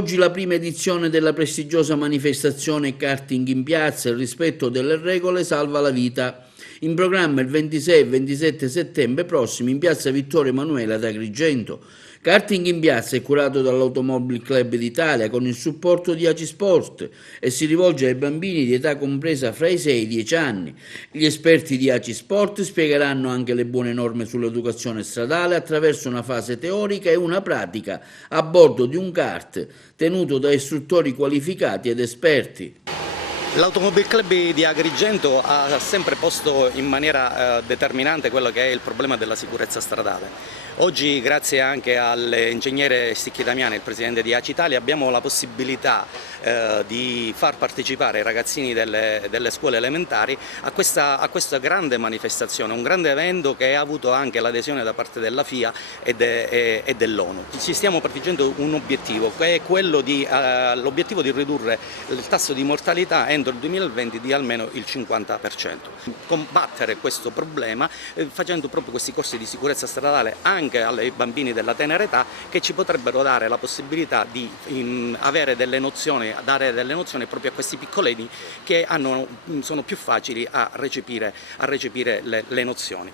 oggi la prima edizione della prestigiosa manifestazione Karting in piazza, il rispetto delle regole salva la vita. In programma il 26 e 27 settembre prossimi in piazza Vittorio Emanuele ad Agrigento. Karting in piazza è curato dall'Automobile Club d'Italia con il supporto di Acisport e si rivolge ai bambini di età compresa fra i 6 e i 10 anni. Gli esperti di Acisport spiegheranno anche le buone norme sull'educazione stradale attraverso una fase teorica e una pratica a bordo di un kart tenuto da istruttori qualificati ed esperti. L'Automobile Club di Agrigento ha sempre posto in maniera determinante quello che è il problema della sicurezza stradale. Oggi, grazie anche all'ingegnere Sticchi Damiani, il presidente di ACI Italia, abbiamo la possibilità di far partecipare i ragazzini delle scuole elementari a questa grande manifestazione, un grande evento che ha avuto anche l'adesione da parte della FIA e dell'ONU. Ci stiamo prefigendo un obiettivo, che è quello l'obiettivo di ridurre il tasso di mortalità entro il 2020 di almeno il 50%. Combattere questo problema facendo proprio questi corsi di sicurezza stradale anche ai bambini della tenera età, che ci potrebbero dare la possibilità di avere delle nozioni, dare delle nozioni proprio a questi piccolini che sono più facili a recepire le nozioni.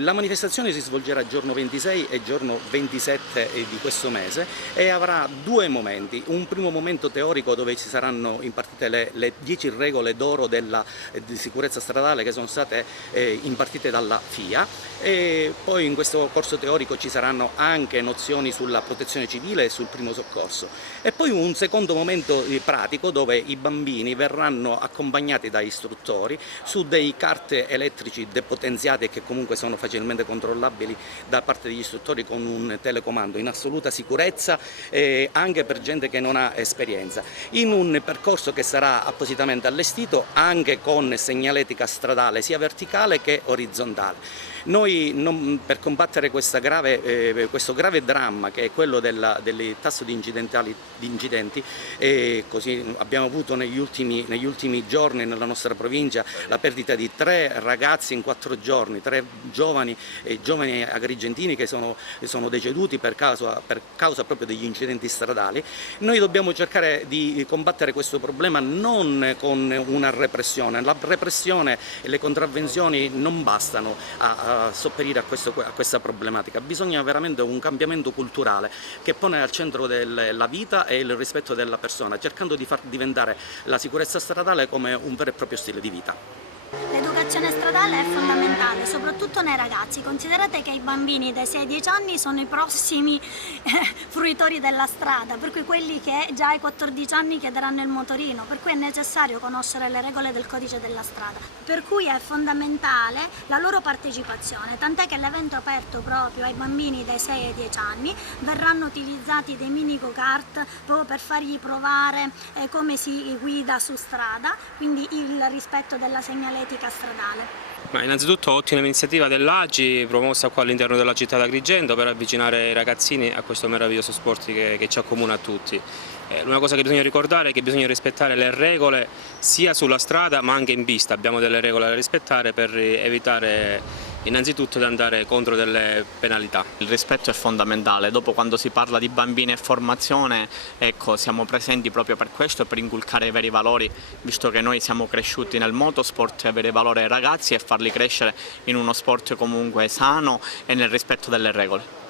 La manifestazione si svolgerà giorno 26 e giorno 27 di questo mese e avrà due momenti: un primo momento teorico dove ci saranno impartite le 10 regole d'oro di sicurezza stradale che sono state impartite dalla FIA, e poi in questo corso teorico ci saranno anche nozioni sulla protezione civile e sul primo soccorso, e poi un secondo momento pratico dove i bambini verranno accompagnati da istruttori su dei kart elettrici depotenziati e che comunque sono facilmente controllabili da parte degli istruttori con un telecomando, in assoluta sicurezza anche per gente che non ha esperienza, in un percorso che sarà appositamente allestito anche con segnaletica stradale sia verticale che orizzontale. Noi per combattere questo grave dramma che è quello del tasso di incidenti, così abbiamo avuto negli ultimi giorni nella nostra provincia la perdita di 3 ragazzi in 4 giorni, 3 giovani agrigentini che sono deceduti per causa proprio degli incidenti stradali. Noi dobbiamo cercare di combattere questo problema non con una repressione. La repressione e le contravvenzioni non bastano a sopperire a questa problematica. Bisogna veramente un cambiamento culturale che pone al centro la vita e il rispetto della persona, cercando di far diventare la sicurezza stradale come un vero e proprio stile di vita. L'educazione stradale è fondamentale, soprattutto nei ragazzi. Considerate che i bambini dai 6 ai 10 anni sono i prossimi fruitori della strada, per cui quelli che già ai 14 anni chiederanno il motorino, per cui è necessario conoscere le regole del codice della strada. Per cui è fondamentale la loro partecipazione, tant'è che l'evento aperto proprio ai bambini dai 6 ai 10 anni verranno utilizzati dei mini go-kart proprio per fargli provare come si guida su strada, quindi il rispetto della segnaletica stradale. Innanzitutto ottima iniziativa dell'AGI promossa qua all'interno della città d'Agrigento per avvicinare i ragazzini a questo meraviglioso sport che ci accomuna a tutti. L'unica cosa che bisogna ricordare è che bisogna rispettare le regole sia sulla strada ma anche in pista. Abbiamo delle regole da rispettare per evitare innanzitutto di andare contro delle penalità. Il rispetto è fondamentale, dopo quando si parla di bambini e formazione, ecco, siamo presenti proprio per questo e per inculcare i veri valori, visto che noi siamo cresciuti nel motorsport, avere valore ai ragazzi e farli crescere in uno sport comunque sano e nel rispetto delle regole.